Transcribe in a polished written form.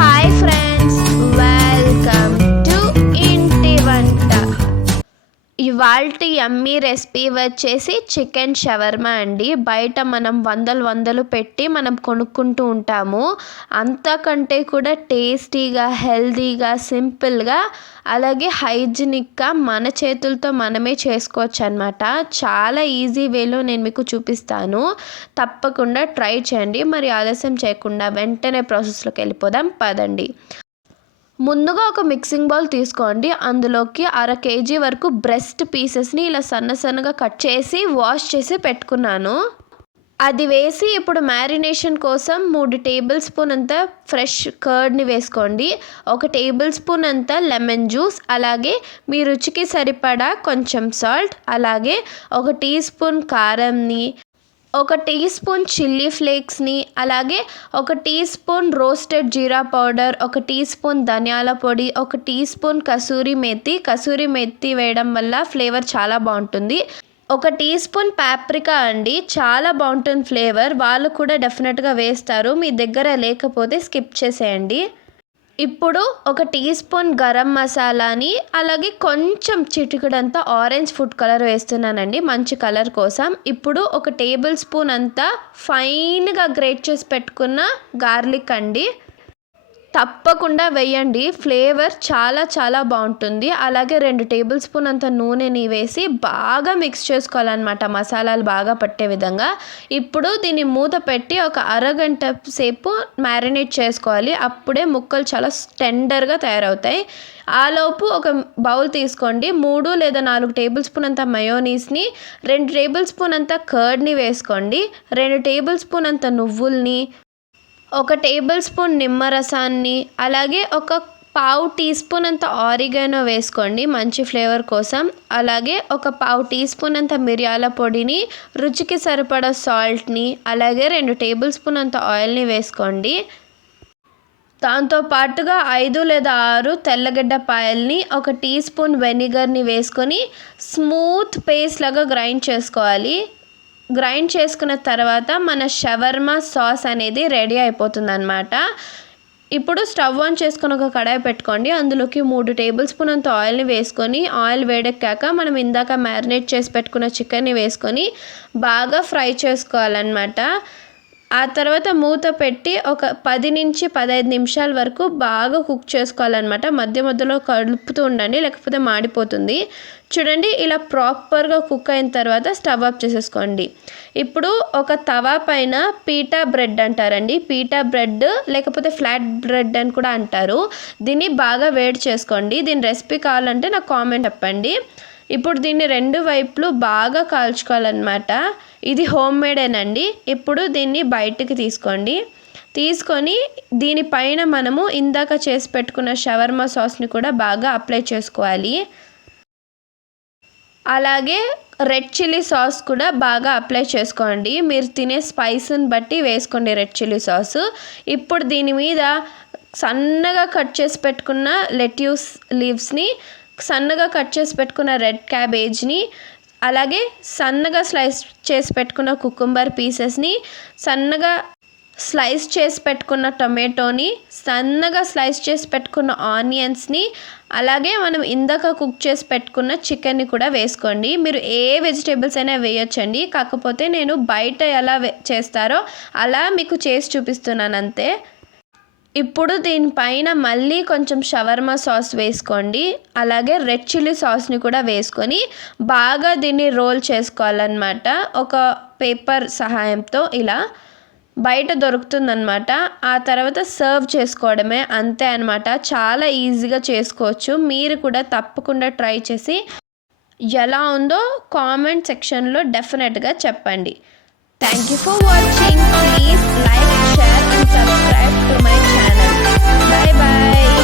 Hi friends, welcome to ఇంటి వంట. ఇవాల్టి యమ్మీ రెసిపీ వచ్చేసి చికెన్ షవర్మా అండి. బయట మనం వందలు పెట్టి మనం కొనుక్కుంటూ ఉంటాము. అంతకంటే కూడా టేస్టీగా, హెల్తీగా, సింపుల్గా, అలాగే హైజీనిక్గా మన చేతులతో మనమే చేసుకోవచ్చు అనమాట. చాలా ఈజీ వేలో నేను మీకు చూపిస్తాను. తప్పకుండా ట్రై చేయండి. మరి ఆలస్యం చేయకుండా వెంటనే ప్రాసెస్లోకి వెళ్ళిపోదాం పదండి. ముందుగా ఒక మిక్సింగ్ బౌల్ తీసుకోండి. అందులోకి 1/2 kg వరకు బ్రెస్ట్ పీసెస్ని ఇలా సన్నగా కట్ చేసి వాష్ చేసి పెట్టుకున్నాను. అది వేసి ఇప్పుడు మ్యారినేషన్ కోసం 3 టేబుల్ స్పూన్ అంత ఫ్రెష్ కర్డ్ని వేసుకోండి. 1 టేబుల్ స్పూన్ అంత లెమన్ జ్యూస్, అలాగే మీ రుచికి సరిపడా కొంచెం సాల్ట్, అలాగే 1 టీ స్పూన్ కారంని, 1 టీ స్పూన్ చిల్లీ ఫ్లేక్స్ని, అలాగే 1 teaspoon roasted jeera powder, 1 teaspoon ధనియాల పొడి, 1 టీ స్పూన్ కసూరి మెత్తి వేయడం వల్ల ఫ్లేవర్ చాలా బాగుంటుంది. 1 టీ స్పూన్ పాప్రికా అండి, చాలా బాగుంటుంది ఫ్లేవర్. వాళ్ళు కూడా డెఫినెట్గా వేస్తారు, మీ దగ్గర లేకపోతే స్కిప్ చేసేయండి. ఇప్పుడు 1 టీ స్పూన్ గరం మసాలాని, అలాగే కొంచెం చిటికెడంతా ఆరెంజ్ ఫుడ్ కలర్ వేస్తున్నానండి, మంచి కలర్ కోసం. ఇప్పుడు 1 టేబుల్ స్పూన్ అంతా ఫైన్గా గ్రేట్ చేసి పెట్టుకున్న గార్లిక్ అండి, తప్పకుండా వేయండి, ఫ్లేవర్ చాలా బాగుంటుంది. అలాగే 2 టేబుల్ స్పూన్ అంత నూనెని వేసి బాగా మిక్స్ చేసుకోవాలన్నమాట, మసాలాలు బాగా పట్టే విధంగా. ఇప్పుడు దీన్ని మూత పెట్టి ఒక అరగంట సేపు మ్యారినేట్ చేసుకోవాలి. అప్పుడే ముక్కలు చాలా టెండర్గా తయారవుతాయి. ఆలోపు ఒక బౌల్ తీసుకోండి. 3 లేదా 4 టేబుల్ స్పూన్ అంత మయోనీస్ని, 2 టేబుల్ స్పూన్ అంత కర్డ్ని వేసుకోండి. 2 టేబుల్ స్పూన్ అంత నువ్వుల్ని, 1 టేబుల్ స్పూన్ నిమ్మరసాన్ని, అలాగే 1/4 టీ స్పూన్ అంత ఆరిగానో వేసుకోండి మంచి ఫ్లేవర్ కోసం. అలాగే 1/4 టీ స్పూన్ అంత మిరియాల పొడిని, రుచికి సరిపడా సాల్ట్ని, అలాగే 2 టేబుల్ స్పూన్ అంత ఆయిల్ని వేసుకోండి. దాంతో పాటుగా 5 లేదా 6 తెల్లగడ్డపాయల్ని, 1 టీ స్పూన్ వెనిగర్ని వేసుకొని స్మూత్ పేస్ట్ లాగా గ్రైండ్ చేసుకోవాలి. గ్రైండ్ చేసుకున్న తర్వాత మన షవర్మా సాస్ అనేది రెడీ అయిపోతుంది అన్నమాట. ఇప్పుడు స్టవ్ ఆన్ చేసుకొని ఒక కడాయి పెట్టుకోండి. అందులోకి 3 టేబుల్ స్పూన్ అంత ఆయిల్ని వేసుకొని, ఆయిల్ వేడెక్కాక మనం ఇందాక మ్యారినేట్ చేసి పెట్టుకున్న చికెన్ని వేసుకొని బాగా ఫ్రై చేసుకోవాలన్నమాట. ఆ తర్వాత మూత పెట్టి ఒక 10 నుంచి 15 నిమిషాల వరకు బాగా కుక్ చేసుకోవాలన్నమాట. మధ్యలో కలుపుతూ ఉండండి, లేకపోతే మాడిపోతుంది. చూడండి, ఇలా ప్రాపర్గా కుక్ అయిన తర్వాత స్టవ్ ఆఫ్ చేసేసుకోండి. ఇప్పుడు ఒక తవా పైన పీటా బ్రెడ్ అంటారండి, పీటా బ్రెడ్ లేకపోతే ఫ్లాట్ బ్రెడ్ అని కూడా అంటారు. దీన్ని బాగా వేడి చేసుకోండి. దీని రెసిపీ కావాలంటే నాకు కామెంట్ చెప్పండి. ఇప్పుడు దీన్ని 2 వైపులు బాగా కాల్చుకోవాలన్నమాట. ఇది హోమ్ మేడేనండి. ఇప్పుడు దీన్ని బయటికి తీసుకొని దీనిపైన మనము ఇందాక చేసి పెట్టుకున్న షవర్మా సాస్ని కూడా బాగా అప్లై చేసుకోవాలి. అలాగే రెడ్ చిల్లీ సాస్ కూడా బాగా అప్లై చేసుకోండి. మీరు తినే స్పైస్ని బట్టి వేసుకోండి రెడ్ చిల్లీ సాసు. ఇప్పుడు దీని మీద సన్నగా కట్ చేసి పెట్టుకున్న లెట్యూస్ లీవ్స్ని, సన్నగా కట్ చేసి పెట్టుకున్న రెడ్ క్యాబేజ్ని, అలాగే సన్నగా స్లైస్ చేసి పెట్టుకున్న కుకుంబర్ పీసెస్ని, సన్నగా స్లైస్ చేసి పెట్టుకున్న టొమాటోని, సన్నగా స్లైస్ చేసి పెట్టుకున్న ఆనియన్స్ని, అలాగే మనం ఇందాక కుక్ చేసి పెట్టుకున్న చికెన్ని కూడా వేసుకోండి. మీరు ఏ వెజిటేబుల్స్ అయినా వేయొచ్చండి, కాకపోతే నేను బయట ఎలా చేస్తారో అలా మీకు చేసి చూపిస్తున్నాను అంతే. ఇప్పుడు దీనిపైన మళ్ళీ కొంచెం షవర్మా సాస్ వేసుకోండి. అలాగే రెడ్ చిల్లీ సాస్ని కూడా వేసుకొని బాగా దీన్ని రోల్ చేసుకోవాలన్నమాట. ఒక పేపర్ సహాయంతో ఇలా బయట దొరుకుతుందన్నమాట. ఆ తర్వాత సర్వ్ చేసుకోవడమే, అంతే అన్నమాట. చాలా ఈజీగా చేసుకోవచ్చు. మీరు కూడా తప్పకుండా ట్రై చేసి ఎలా ఉందో కామెంట్ సెక్షన్లో డెఫినెట్గా చెప్పండి. Thank you for watching. Please like, share and subscribe to my channel. Bye bye.